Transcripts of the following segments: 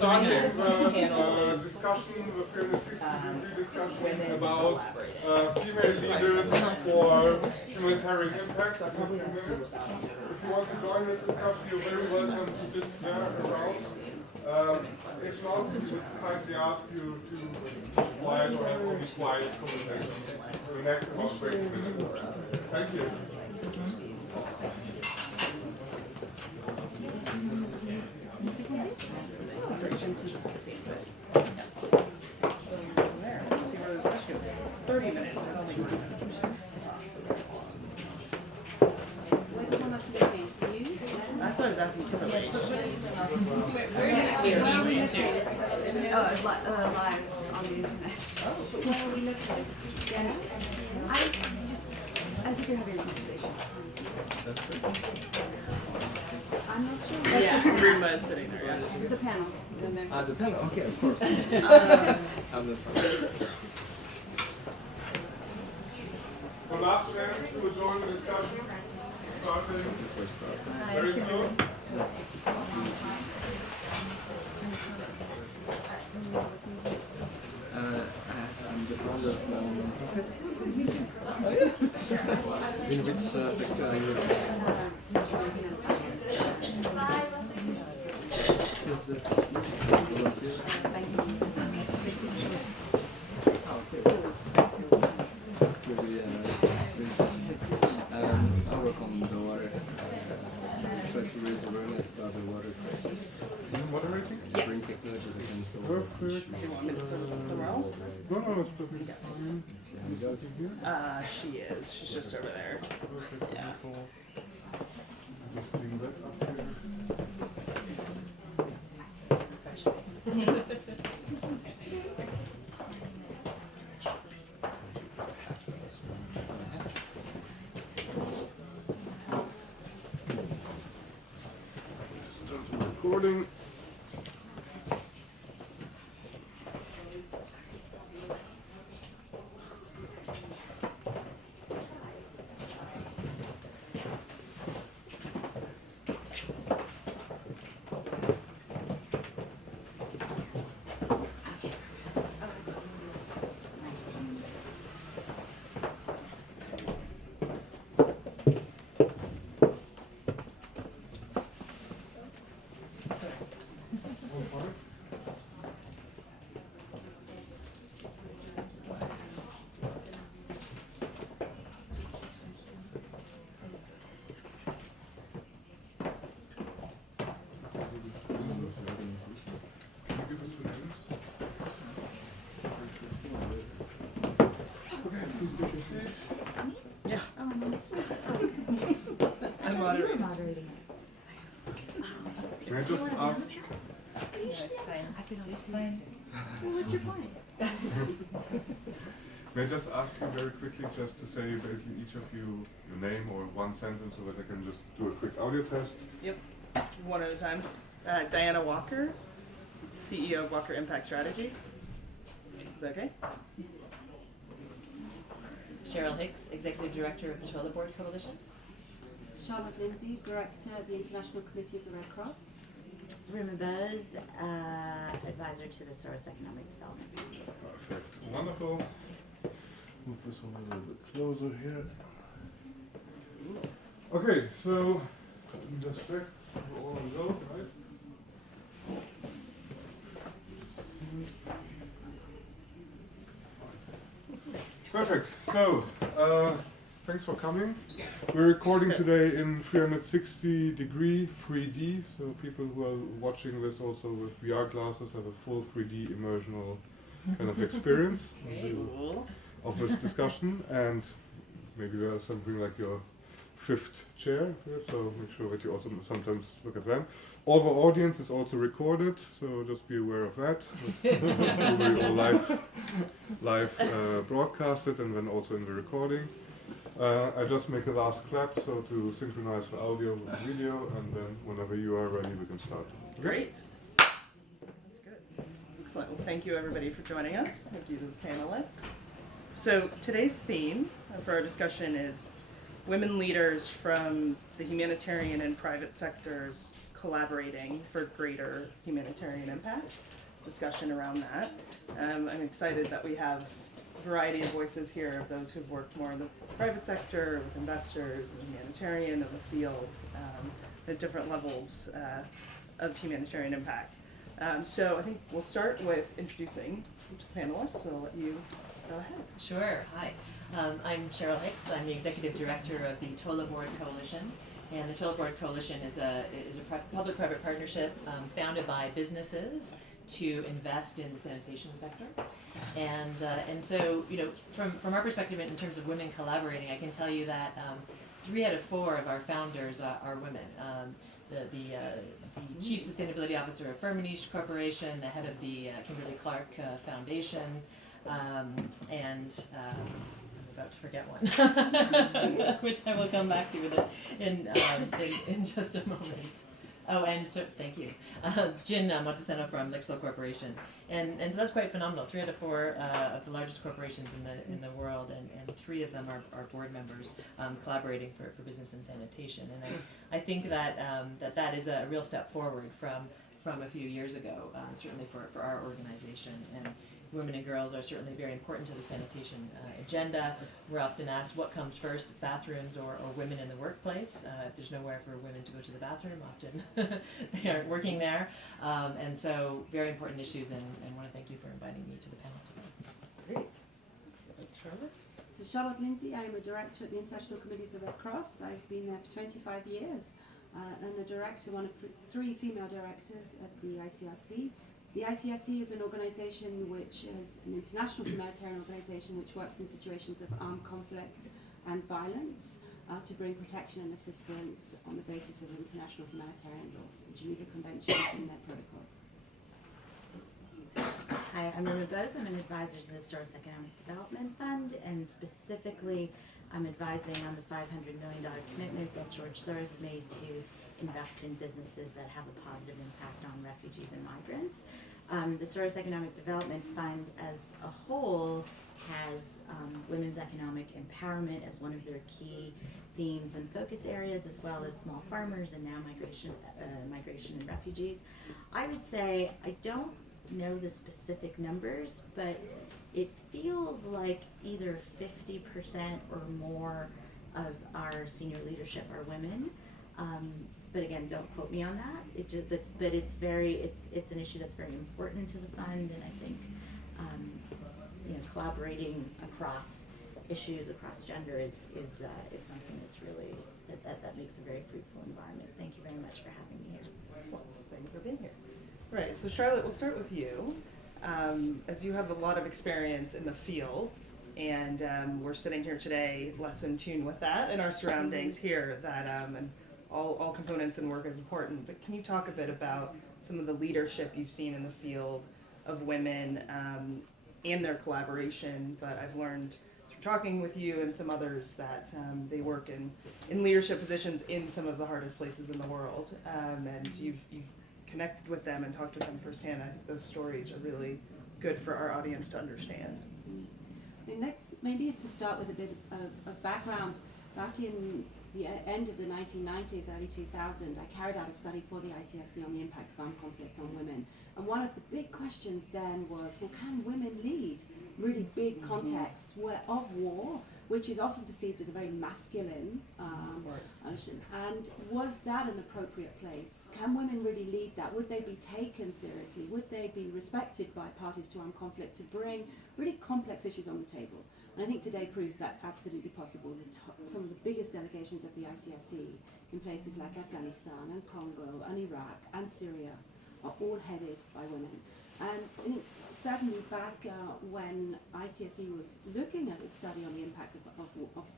starting the discussion, the 360-degree discussion about female leaders for humanitarian impact. If you want to join this discussion, you're very welcome to sit there around. If not, we would kindly ask you to be quiet or have only quiet conversations for the next about 20 minutes. Thank you. That's what I was asking Kimberly. Where is this meeting to? Live on the internet. Where are we looking? Yeah. I just, as if you're having a conversation. I'm not sure. Yeah, Ruma is sitting there. Yeah. The panel. The panel, okay, of course. The last chance to join the discussion, starting very soon. I'm the founder of my own nonprofit. In which sector are you? I work on the water. Try to raise awareness about the water crisis. Moderating? Yes. Bring technology that can solve Perfect. Do you want me to sit somewhere else? No, it's perfect. She is. She's just over there. Yeah. Just bring that up here. Start recording. Yeah. Oh, nice. I'm moderating. May I just ask? Well, what's your point? May I just ask you very quickly just to say basically each of you your name or one sentence so that I can just do a quick audio test? Yep. One at a time. Diana Walker, CEO of Walker Impact Strategies. Is that okay? Cheryl Hicks, Executive Director of the Toilet Board Coalition. Charlotte Lindsey, Director of the International Committee of the Red Cross. Ruma, Boze, advisor to the Soros Economic Development. Perfect. Wonderful. Move this one a little bit closer here. Okay, so let me just check. We're all on go, right? Perfect. So, thanks for coming. We're recording today in 360-degree 3D, so people who are watching this also with VR glasses have a full 3D immersional kind of experience of this discussion, and maybe there's something like your fifth chair here, so make sure that you also sometimes look at them. All the audience is also recorded, so just be aware of that. It will be all live broadcasted and then also in the recording. I just make a last clap so to synchronize the audio with the video, and then whenever you are ready we can start. Okay? Great. That's good. Excellent. Well, thank you everybody for joining us. Thank you to the panelists. So today's theme for our discussion is women leaders from the humanitarian and private sectors collaborating for greater humanitarian impact, discussion around that. I'm excited that we have a variety of voices here of those who've worked more in the private sector, with investors, and humanitarian, in the field, at different levels of humanitarian impact. So I think we'll start with introducing each of the panelists, so I'll let you go ahead. Sure. Hi. I'm Cheryl Hicks. I'm the Executive Director of the Toilet Board Coalition. And the Toilet Board Coalition is a public-private partnership founded by businesses to invest in the sanitation sector. And so, from our perspective in terms of women collaborating, I can tell you that 3 out of 4 of our founders are women. The Chief Sustainability Officer of Firmenich Corporation, the head of the Kimberly Clark Foundation, and I'm about to forget one, which I will come back to in just a moment. Oh, and so, thank you. Jin Montesano from Lixil Corporation. And so that's quite phenomenal. 3 out of 4 of the largest corporations in the world, and 3 of them are board members collaborating for business and sanitation. And I think that that is a real step forward from a few years ago, certainly for our organization. And women and girls are certainly very important to the sanitation agenda. We're often asked what comes first, bathrooms or women in the workplace. If there's nowhere for women to go to the bathroom, often they aren't working there. And so very important issues, and want to thank you for inviting me to the panel today. Great. So, Charlotte? So Charlotte Lindsey, I am a director at the International Committee of the Red Cross. I've been there for 25 years. And the director, one of 3 female directors at the ICRC. The ICRC is an organisation which is an international humanitarian organisation which works in situations of armed conflict and violence to bring protection and assistance on the basis of international humanitarian laws, the Geneva Conventions and their protocols. Hi, I'm Ruma Boze. I'm an advisor to the Soros Economic Development Fund, and specifically I'm advising on the $500 million commitment that George Soros made to invest in businesses that have a positive impact on refugees and migrants. The Soros Economic Development Fund as a whole has women's economic empowerment as one of their key themes and focus areas, as well as small farmers and now migration and refugees. I would say I don't know the specific numbers, but it feels like either 50% or more of our senior leadership are women. But again, don't quote me on that. But it's an issue that's very important to the fund, and I think collaborating across issues, across gender is something that's really that makes a very fruitful environment. Thank you very much for having me here. Excellent. Thank you for being here. Right. So Charlotte, we'll start with you, as you have a lot of experience in the field. And we're sitting here today less in tune with that in our surroundings here, that and all components and work is important. But can you talk a bit about some of the leadership you've seen in the field of women and their collaboration? But I've learned through talking with you and some others that they work in leadership positions in some of the hardest places in the world. And you've connected with them and talked with them firsthand. I think those stories are really good for our audience to understand. Maybe to start with a bit of background. Back in the end of the 1990s, early 2000, I carried out a study for the ICRC on the impact of armed conflict on women. And one of the big questions then was, well, can women lead really big contexts of war, which is often perceived as a very masculine ocean? And was that an appropriate place? Can women really lead that? Would they be taken seriously? Would they be respected by parties to armed conflict to bring really complex issues on the table? And I think today proves that's absolutely possible. Some of the biggest delegations of the ICRC in places like Afghanistan and Congo and Iraq and Syria are all headed by women. And I think certainly back when ICRC was looking at its study on the impact of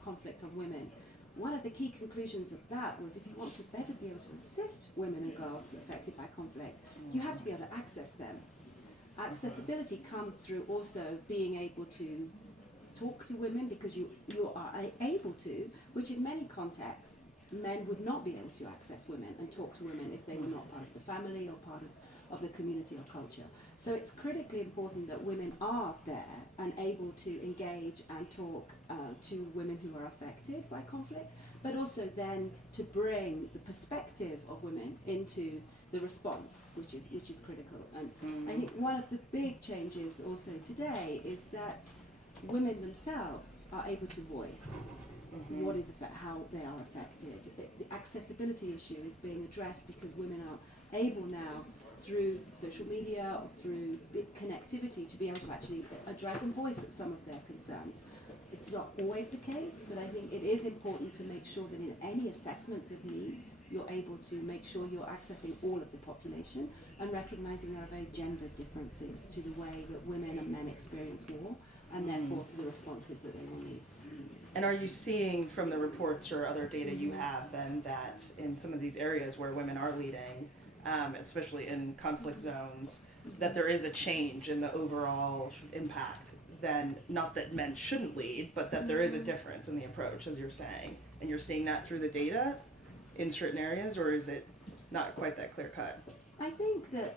conflict on women, one of the key conclusions of that was if you want to better be able to assist women and girls affected by conflict, you have to be able to access them. Accessibility comes through also being able to talk to women, because you are able to, which in many contexts men would not be able to access women and talk to women if they were not part of the family or part of the community or culture. So it's critically important that women are there and able to engage and talk to women who are affected by conflict, but also then to bring the perspective of women into the response, which is critical. And I think one of the big changes also today is that women themselves are able to voice how they are affected. The accessibility issue is being addressed because women are able now, through social media or through connectivity, to be able to actually address and voice some of their concerns. It's not always the case, but I think it is important to make sure that in any assessments of needs, you're able to make sure you're accessing all of the population and recognizing there are very gender differences to the way that women and men experience war, and therefore to the responses that they will need. And are you seeing from the reports or other data you have then that in some of these areas where women are leading, especially in conflict zones, that there is a change in the overall impact? Then, not that men shouldn't lead, but that there is a difference in the approach, as you're saying. And you're seeing that through the data in certain areas, or is it not quite that clear cut? I think that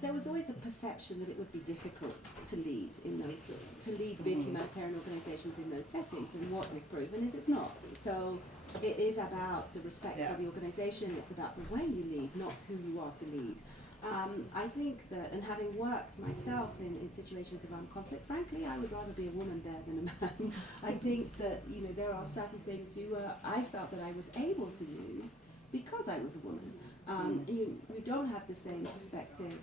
there was always a perception that it would be difficult to lead in those, big humanitarian organizations in those settings, and what we've proven is it's not. So it is about the respect for the organization, it's about the way you lead, not who you are to lead. I think that, and having worked myself in situations of armed conflict, frankly, I would rather be a woman there than a man. I think that, there are certain things I felt that I was able to do because I was a woman. You don't have the same perspective,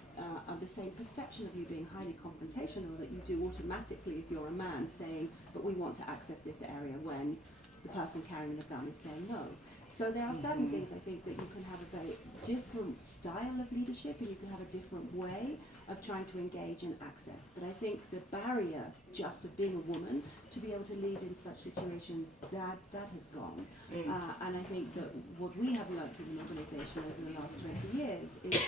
the same perception of you being highly confrontational that you do automatically if you're a man saying, but we want to access this area, when the person carrying the gun is saying no. So there are certain things, I think, that you can have a very different style of leadership, and you can have a different way of trying to engage and access. But I think the barrier just of being a woman to be able to lead in such situations, that has gone. And I think that what we have learnt as an organisation over the last 20 years is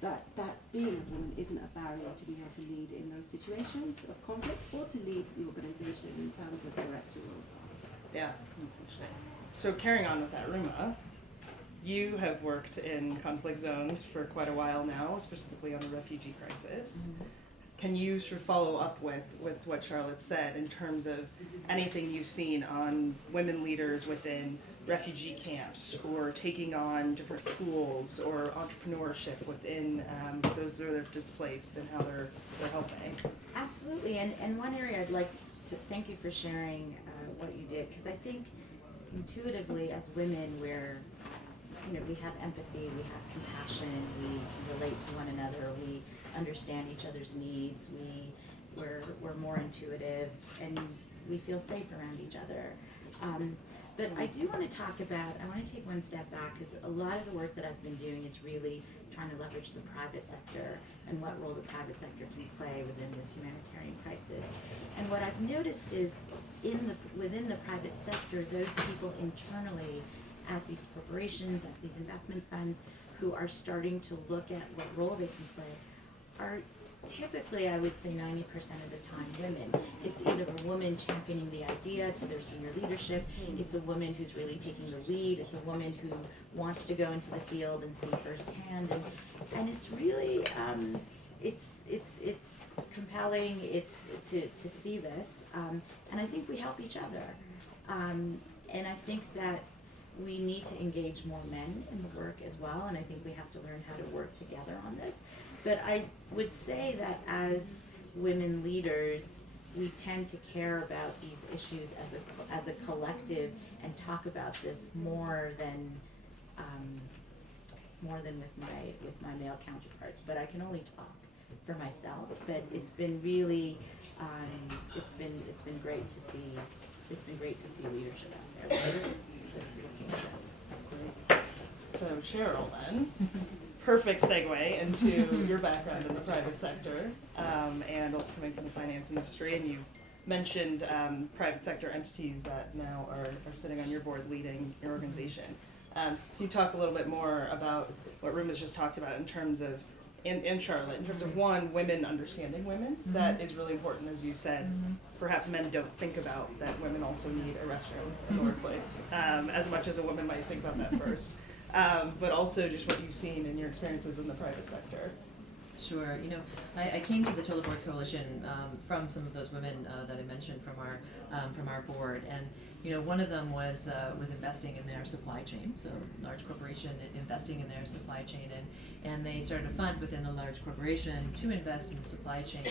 that being a woman isn't a barrier to be able to lead in those situations of conflict, or to lead the organisation in terms of director roles. Yeah, interesting. So carrying on with that, Ruma, you have worked in conflict zones for quite a while now, specifically on the refugee crisis. Can you sort of follow up with what Charlotte said in terms of anything you've seen on women leaders within refugee camps, or taking on different tools, or entrepreneurship within those that are displaced, and how they're helping? Absolutely, and one area I'd like to thank you for sharing what you did, because I think intuitively as women we have empathy, we have compassion, we can relate to one another, we understand each other's needs, we're more intuitive, and we feel safe around each other. But I do want to I want to take one step back, because a lot of the work that I've been doing is really trying to leverage the private sector and what role the private sector can play within this humanitarian crisis. And what I've noticed is within the private sector, those people internally at these corporations, at these investment funds, who are starting to look at what role they can play, are typically, I would say 90% of the time, women. It's either a woman championing the idea to their senior leadership, it's a woman who's really taking the lead, it's a woman who wants to go into the field and see firsthand, and it's really, it's compelling, it's to see this, and I think we help each other, and I think that we need to engage more men in the work as well, and I think we have to learn how to work together on this. But I would say that as women leaders, we tend to care about these issues as a collective, and talk about this more than with my male counterparts. But I can only talk for myself. But it's been really it's been great to see. It's been great to see leadership out there that's looking at this. So Cheryl, then. Perfect segue into your background in the private sector, and also coming from the finance industry. And you've mentioned private sector entities that now are sitting on your board leading your organization. So can you talk a little bit more about what Ruma's just talked about in terms of, in Charlotte, in terms of one, women understanding women? That is really important, as you said. Perhaps men don't think about that women also need a restroom in the workplace, as much as a woman might think about that first. But also just what you've seen in your experiences in the private sector. Sure. You know, I came to the Toilet Board Coalition from some of those women that I mentioned from our board, and you know, one of them was investing in their supply chain. So, large corporation investing in their supply chain, and they started a fund within a large corporation to invest in the supply chain.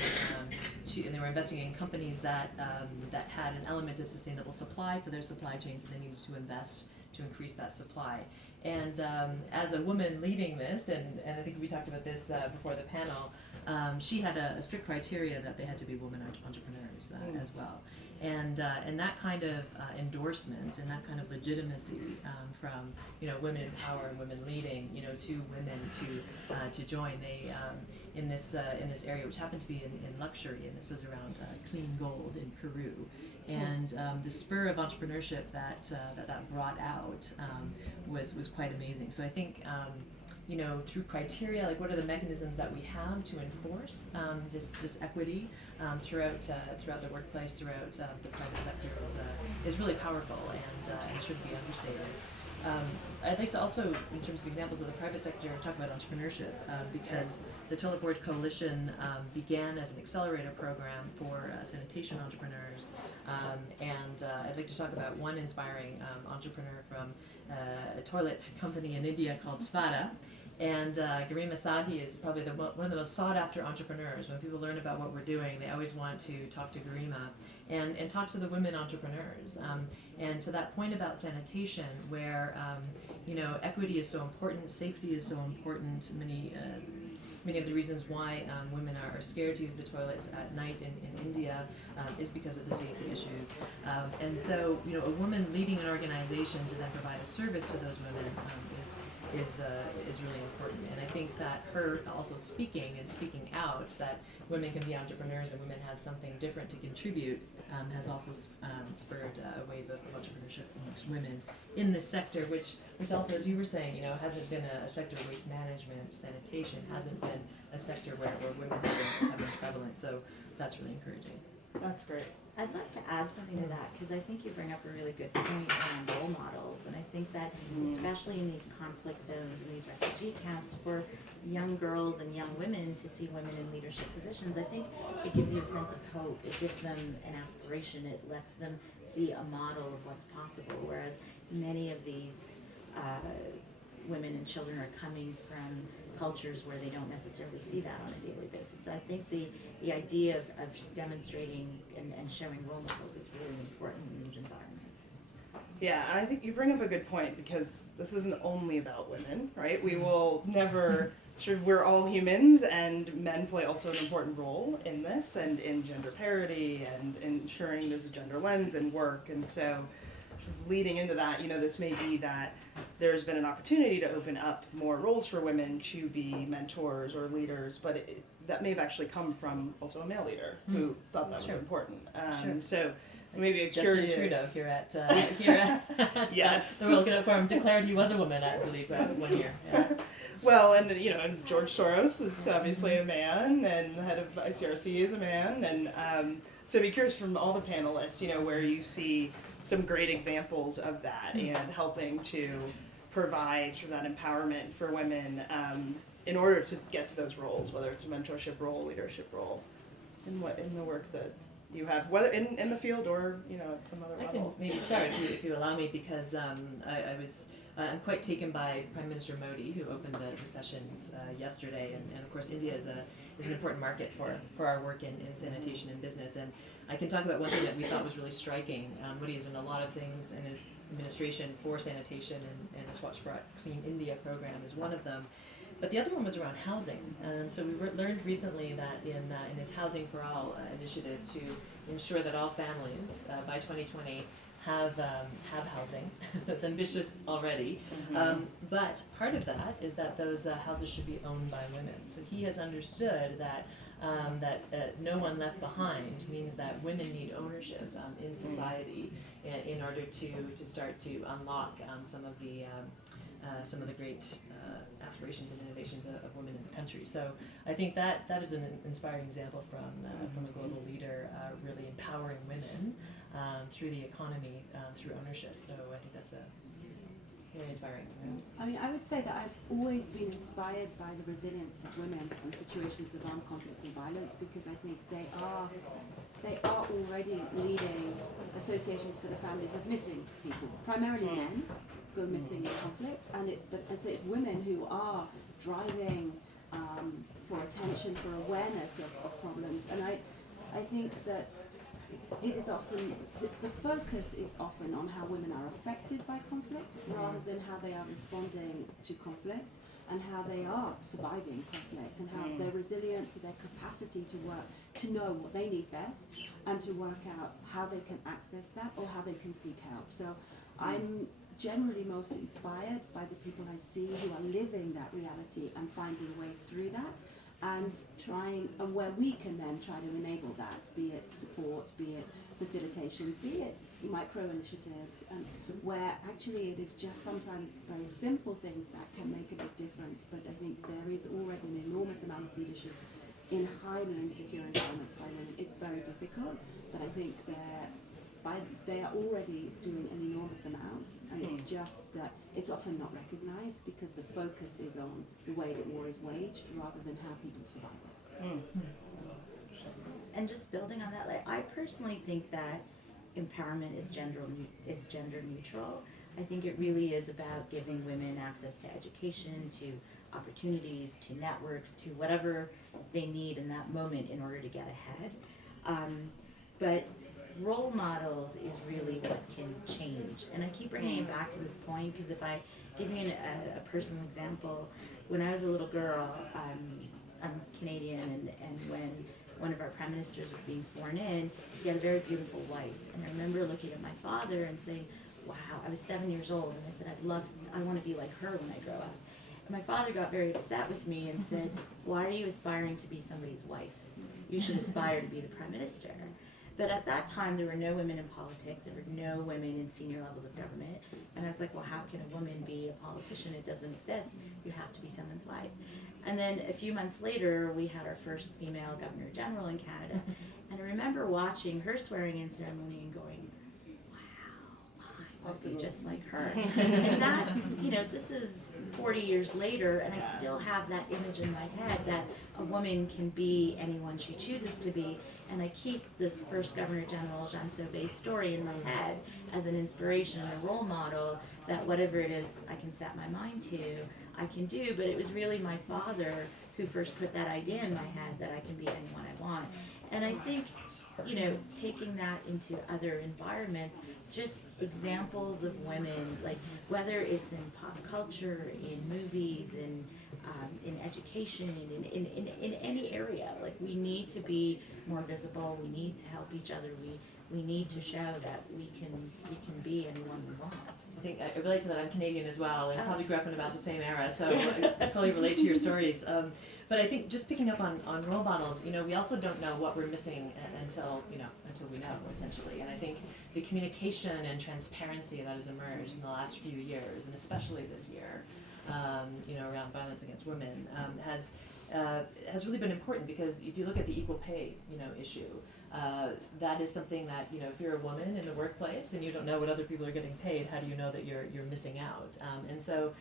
And they were investing in companies that had an element of sustainable supply for their supply chains, and they needed to invest to increase that supply. And as a woman leading this, and I think we talked about this before the panel, she had a strict criteria that they had to be women entrepreneurs as well. And that kind of endorsement and that kind of legitimacy from, you know, women in power and women leading, you know, to women to join. They in this area, which happened to be in luxury, and this was around clean gold in Peru. And the spur of entrepreneurship that brought out was quite amazing. So I think, you know, through criteria, like what are the mechanisms that we have to enforce this equity throughout the workplace, throughout the private sector is really powerful and shouldn't be understated. I'd like to also, in terms of examples of the private sector, talk about entrepreneurship because the Toilet Board Coalition began as an accelerator program for sanitation entrepreneurs, and I'd like to talk about one inspiring entrepreneur from a toilet company in India called Svada. And Gire Sahi is probably one of the most sought-after entrepreneurs. When people learn about what we're doing, they always want to talk to Garima and talk to the women entrepreneurs. And to that point about sanitation, where you know, equity is so important, safety is so important. Many of the reasons why women are scared to use the toilets at night in India is because of the safety issues. And so, you know, a woman leading an organization to then provide a service to those women is really important. And I think that her also speaking out that women can be entrepreneurs and women have something different to contribute has also spurred a wave of entrepreneurship amongst women in this sector, which also, as you were saying, you know, hasn't been a sector of waste management, sanitation hasn't been a sector where women have been prevalent. So that's really encouraging. That's great. I'd love to add something to that because I think you bring up a really good point around role models, and I think that especially in these conflict zones and these refugee camps, for young girls and young women to see women in leadership positions, I think it gives you a sense of hope. It gives them an aspiration. It lets them see a model of what's possible, whereas many of these women and children are coming from cultures where they don't necessarily see that on a daily basis. So I think the idea of demonstrating and showing role models is really important in these environments. Yeah, and I think you bring up a good point because this isn't only about women, right? We will never we're all humans, and men play also an important role in this and in gender parity and ensuring there's a gender lens in work. And so leading into that, you know, this may be that there's been an opportunity to open up more roles for women to be mentors or leaders, but that may have actually come from also a male leader who thought that was important. So maybe a Justin curious... Trudeau here at yes. the World Economic Forum declared he was a woman, I believe, 1 year. Yeah. Well, and you know, George Soros is obviously a man, and the head of ICRC is a man, and so be curious from all the panelists, you know, where you see some great examples of that and helping to provide that empowerment for women in order to get to those roles, whether it's a mentorship role, leadership role, in the work that you have, whether in the field or, you know, at some other level. I can maybe start if you allow me, because I'm quite taken by Prime Minister Modi, who opened the sessions yesterday, and of course India is an important market for our work in sanitation and business. And I can talk about one thing that we thought was really striking. Modi has done a lot of things in his administration for sanitation, and the Swachh Bharat Clean India program is one of them. But the other one was around housing. So we learned recently that in his Housing for All initiative to ensure that all families by 2020 have housing. So it's ambitious already. But part of that is that those houses should be owned by women. So he has understood that no one left behind means that women need ownership in society in order to start to unlock some of the great aspirations and innovations of women in the country. So I think that is an inspiring example from a global leader really empowering women through the economy, through ownership. So I think that's very inspiring. I mean, I would say that I've always been inspired by the resilience of women in situations of armed conflict and violence, because I think they are already leading associations for the families of missing people. Primarily men go missing in conflict, and so it's women who are driving for attention, for awareness of problems. And I think that it is often, the focus is often on how women are affected by conflict rather than how they are responding to conflict and how they are surviving conflict and how their resilience and their capacity to work, to know what they need best and to work out how they can access that or how they can seek help. So I'm generally most inspired by the people I see who are living that reality and finding ways through that, and where we can then try to enable that, be it support, be it facilitation, be it micro initiatives, and where actually it is just sometimes very simple things that can make a big difference. But I think there is already an enormous amount of leadership in highly insecure environments by women. It's very difficult, but I think they are already doing an enormous amount, and it's just that it's often not recognized because the focus is on the way that war is waged rather than how people survive it. And just building on that, like, I personally think that empowerment is gender neutral. I think it really is about giving women access to education, to opportunities, to networks, to whatever they need in that moment in order to get ahead. But role models is really what can change. And I keep bringing it back to this point because if I give you a personal example, when I was a little girl, I'm Canadian, and when one of our prime ministers was being sworn in, he had a very beautiful wife. And I remember looking at my father and saying, wow, I was 7 years old, and I said, I want to be like her when I grow up. And my father got very upset with me and said, why are you aspiring to be somebody's wife? You should aspire to be the prime minister. But at that time, there were no women in politics, there were no women in senior levels of government. And I was like, well, how can a woman be a politician? It doesn't exist. You have to be someone's wife. And then a few months later, we had our first female governor general in Canada. And I remember watching her swearing in ceremony and going, wow, I want to be just like her. And that, this is 40 years later, and I still have that image in my head that a woman can be anyone she chooses to be. And I keep this first Governor General, Jean Sauvé's story in my head as an inspiration and a role model that whatever it is I can set my mind to, I can do. But it was really my father who first put that idea in my head that I can be anyone I want. And I think, taking that into other environments, just examples of women, like whether it's in pop culture, in movies, in education, in any area, like we need to be more visible. We need to help each other. We need to show that we can be anyone we want. I think I relate to that. I'm Canadian as well, and probably grew up in about the same era, so I fully relate to your stories. But I think just picking up on role models, we also don't know what we're missing until we know, essentially. And I think the communication and transparency that has emerged in the last few years, and especially this year, around violence against women, has really been important, because if you look at the equal pay, issue, that is something that, if you're a woman in the workplace and you don't know what other people are getting paid, how do you know that you're missing out? And so,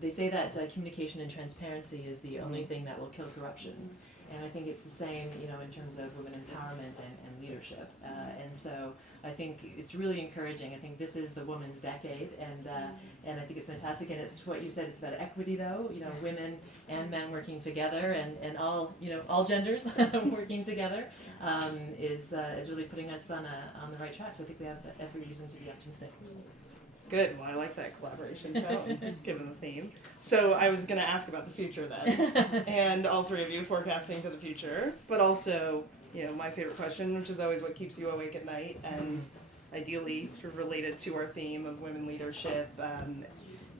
they say that communication and transparency is the only thing that will kill corruption. And I think it's the same, in terms of women empowerment and leadership. And so I think it's really encouraging. I think this is the women's decade, and I think it's fantastic. And it's what you said, it's about equity, though. Women and men working together, and all genders working together is really putting us on the right track. So I think we have every reason to be optimistic. Good. Well, I like that collaboration tone, given the theme. So I was going to ask about the future then, and all three of you forecasting to the future, but also, my favorite question, which is always what keeps you awake at night, and ideally sort of related to our theme of women leadership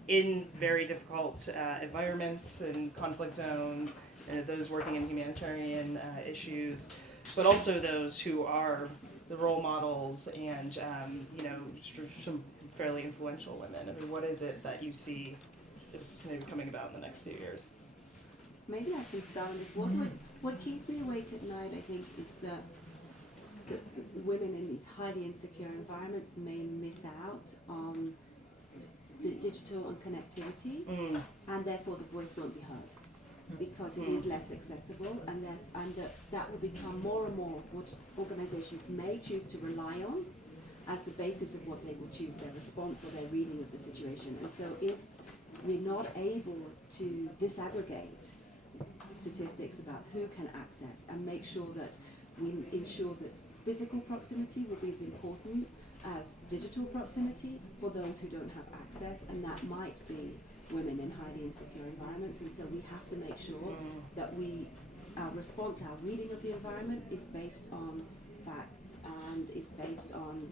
in very difficult environments and conflict zones, and those working in humanitarian issues, but also those who are the role models and, sort of some fairly influential women. I mean, what is it that you see is maybe coming about in the next few years? Maybe I can start on this. What keeps me awake at night, I think, is that women in these highly insecure environments may miss out on digital and connectivity, and therefore the voice won't be heard because it is less accessible, and that will become more and more what organizations may choose to rely on as the basis of what they will choose their response or their reading of the situation. And so if we're not able to disaggregate statistics about who can access and make sure that we ensure that physical proximity will be as important as digital proximity for those who don't have access, and that might be women in highly insecure environments. And so we have to make sure that our response, our reading of the environment is based on facts and is based on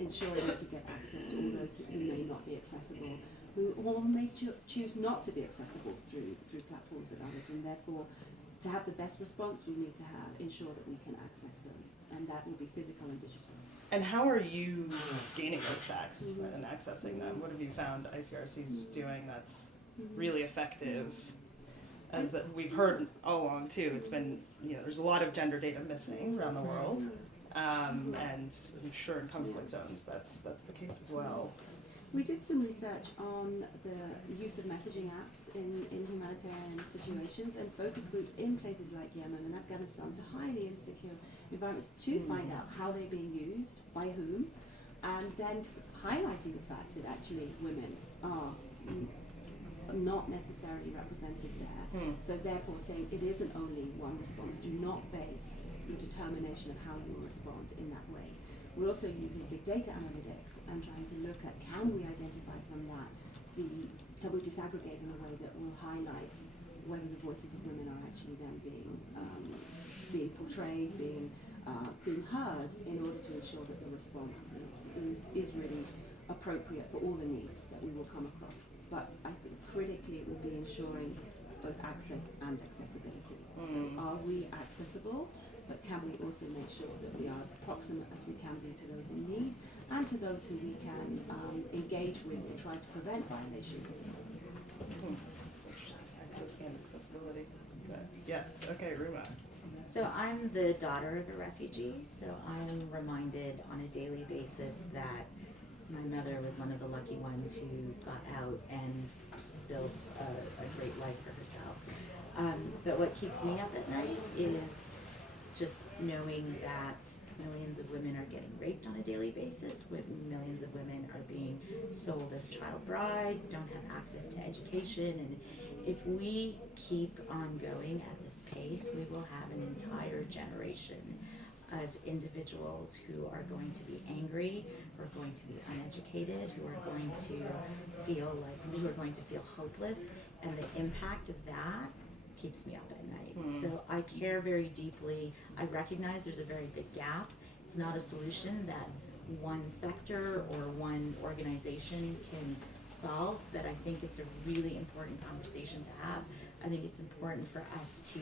ensuring that we get access to all those who may not be accessible, who or may choose not to be accessible through platforms of others. And therefore, to have the best response, we need to ensure that we can access those, and that will be physical and digital. And how are you gaining those facts and accessing them? What have you found ICRC's doing that's really effective? As that we've heard all along too, it's been, there's a lot of gender data missing around the world, and I'm sure in conflict zones that's the case as well. We did some research on the use of messaging apps in humanitarian situations and focus groups in places like Yemen and Afghanistan, so highly insecure environments, to find out how they're being used, by whom, and then highlighting the fact that actually women are not necessarily represented there. So therefore saying it isn't only one response. Do not base your determination of how you will respond in that way. We're also using big data analytics and trying to look at, can we identify from that, can we disaggregate in a way that will highlight whether the voices of women are actually then being portrayed, being heard, in order to ensure that the response is really appropriate for all the needs that we will come across. But I think critically it will be ensuring both access and accessibility. So are we accessible? But can we also make sure that we are as proximate as we can be to those in need and to those who we can engage with to try to prevent violations of the law? Access and accessibility. Yes, okay, Ruma. So I'm the daughter of a refugee, so I'm reminded on a daily basis that my mother was one of the lucky ones who got out and built a great life for herself. But what keeps me up at night is just knowing that millions of women are getting raped on a daily basis, millions of women are being sold as child brides, don't have access to education, and if we keep on going at this pace, we will have an entire generation of individuals who are going to be angry, who are going to be uneducated, who are going to feel hopeless, and the impact of that keeps me up at night. So I care very deeply. I recognize there's a very big gap. It's not a solution that one sector or one organization can solve, but I think it's a really important conversation to have. I think it's important for us to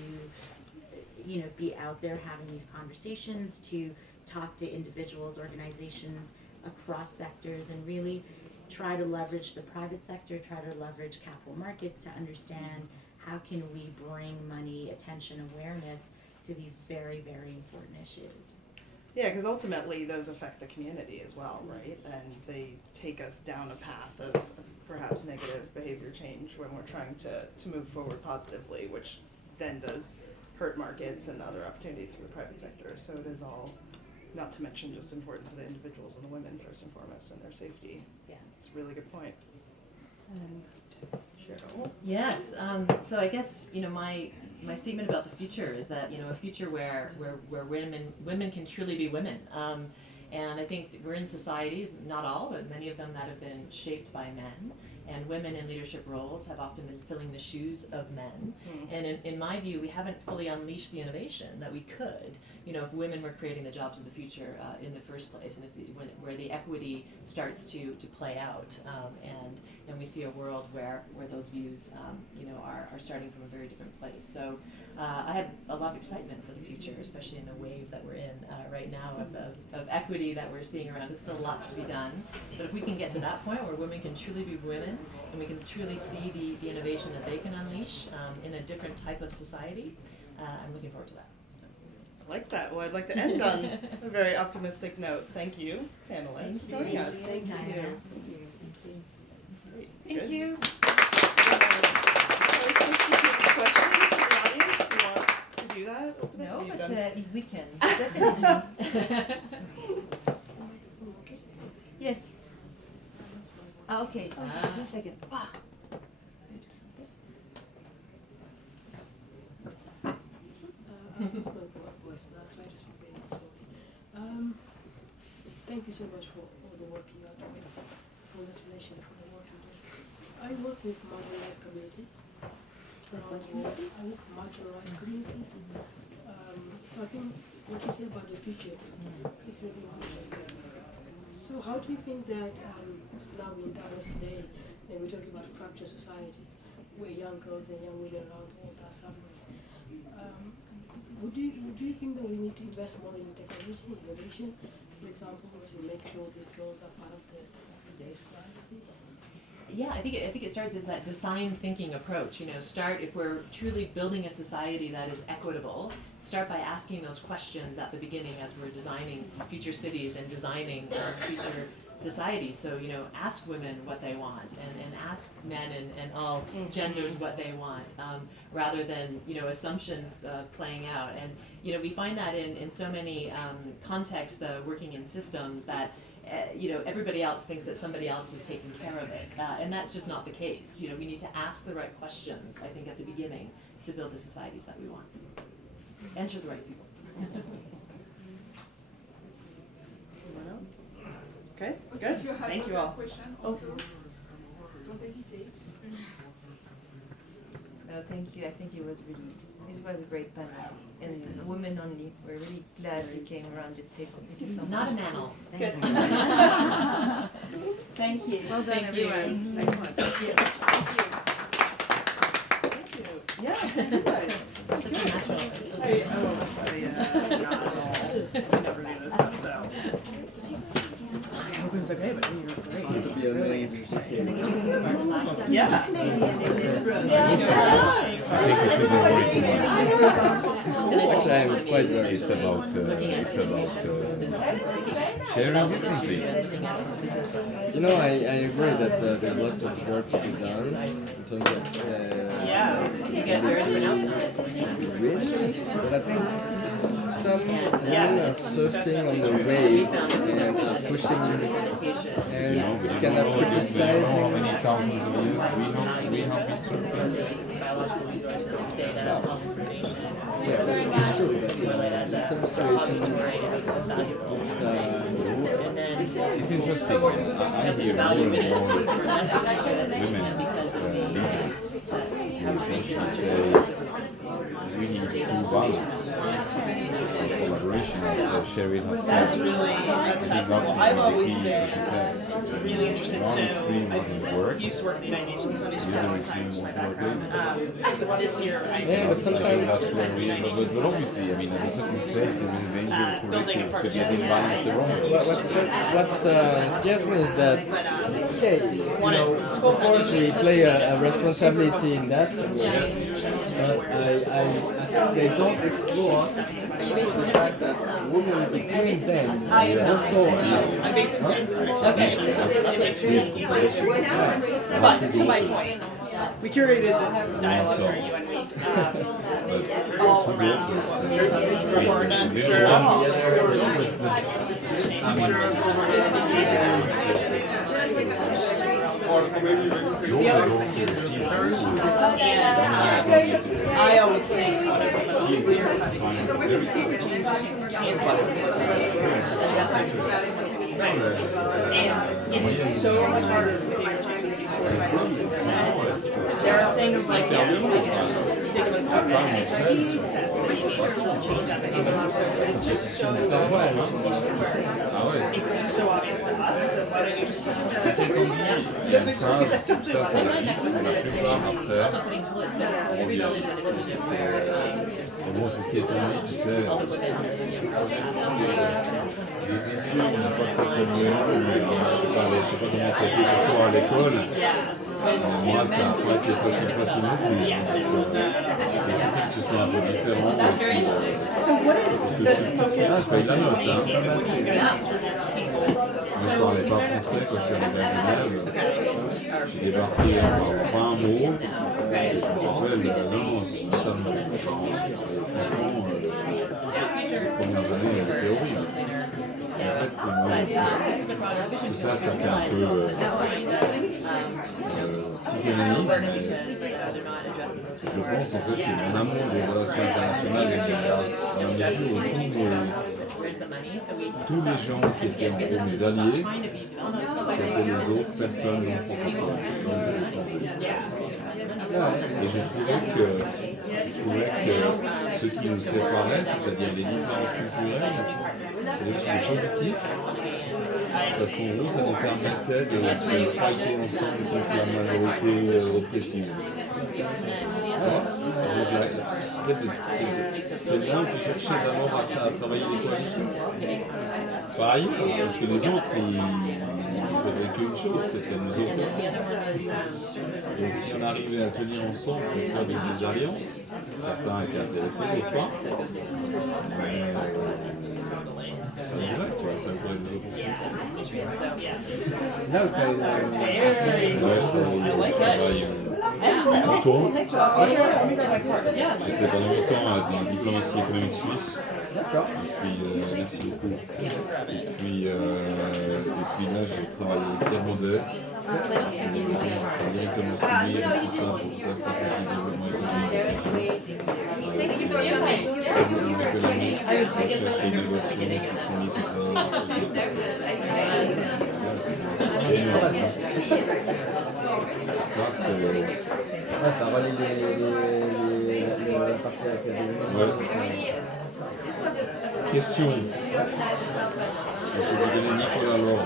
be out there having these conversations, to talk to individuals, organizations across sectors, and really try to leverage the private sector, try to leverage capital markets to understand how can we bring money, attention, awareness to these very, very important issues. Yeah, because ultimately those affect the community as well, right? And they take us down a path of perhaps negative behavior change when we're trying to move forward positively, which then does hurt markets and other opportunities for the private sector. So it is all, not to mention just important for the individuals and the women first and foremost and their safety. Yeah. It's a really good point. And Cheryl? Yes. So I guess my statement about the future is that a future where women can truly be women. And I think we're in societies, not all, but many of them that have been shaped by men. And women in leadership roles have often been filling the shoes of men. And in my view, we haven't fully unleashed the innovation that we could, if women were creating the jobs of the future in the first place, and where the equity starts to play out, and we see a world where those views, are starting from a very different place. So I have a lot of excitement for the future, especially in the wave that we're in right now of equity that we're seeing around. There's still lots to be done, but if we can get to that point where women can truly be women, and we can truly see the innovation that they can unleash in a different type of society, I'm looking forward to that. I like that. Well, I'd like to end on a very optimistic note. Thank you, panelists, for joining us. Thank you. Great. Good. you. I was supposed to take questions from the audience. Do you want to do that, Elizabeth? No, Have you but done- we can, definitely. Yes. Okay, just a second. Ah. Thank you so much for all the work you are doing. Congratulations for the work you do. I work with marginalized communities around the world. I work with marginalized communities. So I think what you say about the future is really important. So how do you think that now we're in Davos today and we're talking about fractured societies where young girls and young women around the world are suffering? Would you think that we need to invest more in technology, innovation, for example, to make sure these girls are part of the everyday society? Yeah, I think it starts as that design thinking approach. Start if we're truly building a society that is equitable. Start by asking those questions at the beginning as we're designing future cities and designing future society. So, ask women what they want and ask men and all genders what they want, rather than, assumptions playing out. And, we find that in so many contexts, working in systems that, everybody else thinks that somebody else is taking care of it. And that's just not the case. We need to ask the right questions, I think, at the beginning to build the societies that we want. Enter the right people. Anyone else? Okay, good. Thank you all. Question also, don't hesitate. No, thank you. I think it was a great panel. And women only. We're really glad you came around this table. Thank you so much. Not a manel. Good. Thank you. Well done, Thank you. everyone. Excellent. Thank you. Thank you. Yeah, thank you guys. We're such a natural. I never do this stuff, so. I hope it was okay, but you were great. To be a university. Yeah. I think we shouldn't worry too much. Actually, I'm quite worried. It's about sharing differently. I agree that there's lots of work to be done in terms of rich, but I think some women are surfing on the wave and pushing and kind of criticizing. How many thousands of years we have biological resource and data, all information. Yeah, it's true, but in some situations It's interesting. I hear more and more women leaders who essentially say we need to balance collaboration, as Cheryl has said. That's fascinating. I've always been really interested One extreme too. doesn't work, I used to work at the United Nations Foundation the for a other long extreme time, won't my work background. either. But this year, I Yeah, think but sometimes That's where we but obviously, at a certain stage, there is a danger for it to get imbalanced the wrong way. what scares me is that, okay, of course we play a responsibility in that way, but I think they don't explore the fact that women between them also I'm based in Denver. Okay. But to my point, we curated this dialogue during UN Week, all around Ruma and Cheryl. The other I always think about it from a clear behavior change and it is so much harder to behavior change. There are things like stigmas of HIV, it's just so it seems so obvious to us that why don't you just Also putting toilets in every village that is Bon, ceci étant dit, tu sais, ici, on n'a pas très problématique, mais je sais pas comment ça a été pour toi à l'école. Moi, ça n'a pas été facile non plus, parce que il suffit que tu sois un peu différent. So what is the focus je paye la note, hein. when you guys je parlais pas français quand je suis arrivé à Genève. J'ai débarqué en pas un mot. Et je me rappelle, non, ça me franchement, les premières années, elles étaient horribles. En fait, tout ça fait un peu psychanalyse, mais je pense en fait que mon amour des relations internationales est dans la mesure où tous les gens qui étaient en gros mes alliés, c'était les autres personnes non francophones, donc les étrangers. Et je trouvais que ce qui nous séparait, c'est-à-dire les différences culturelles, c'était positif, parce qu'en gros, ça nous permettait de se fighter ensemble contre la majorité oppressive. C'est là où je cherchais d'abord à travailler les coalitions. Pareil, parce que les autres, ils ne faisaient qu'une chose, c'était nous autres aussi. Donc si on arrivait à tenir ensemble pour faire des alliances, certains étaient intéressés, d'autres pas. Mais ça irait, tu vois, ça ouvrait des opportunités. Là, vous travaillez C'était pendant longtemps dans la diplomatie économique suisse. D'accord. Et puis, merci beaucoup. Et puis là, j'ai travaillé avec Pierre Boze, directement soumis, responsable pour la stratégie de développement économique. Recherche et innovation, transformer tout ça. Ça, c'est... Ouais, ça relie la partie académique. Ouais. Question. Est-ce que vous connaissez Nicolas Laure?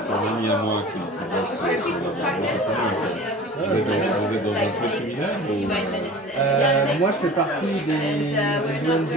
C'est un ami à moi qui bosse sur la Vous êtes dans un truc similaire ou... Moi, je fais partie des ONG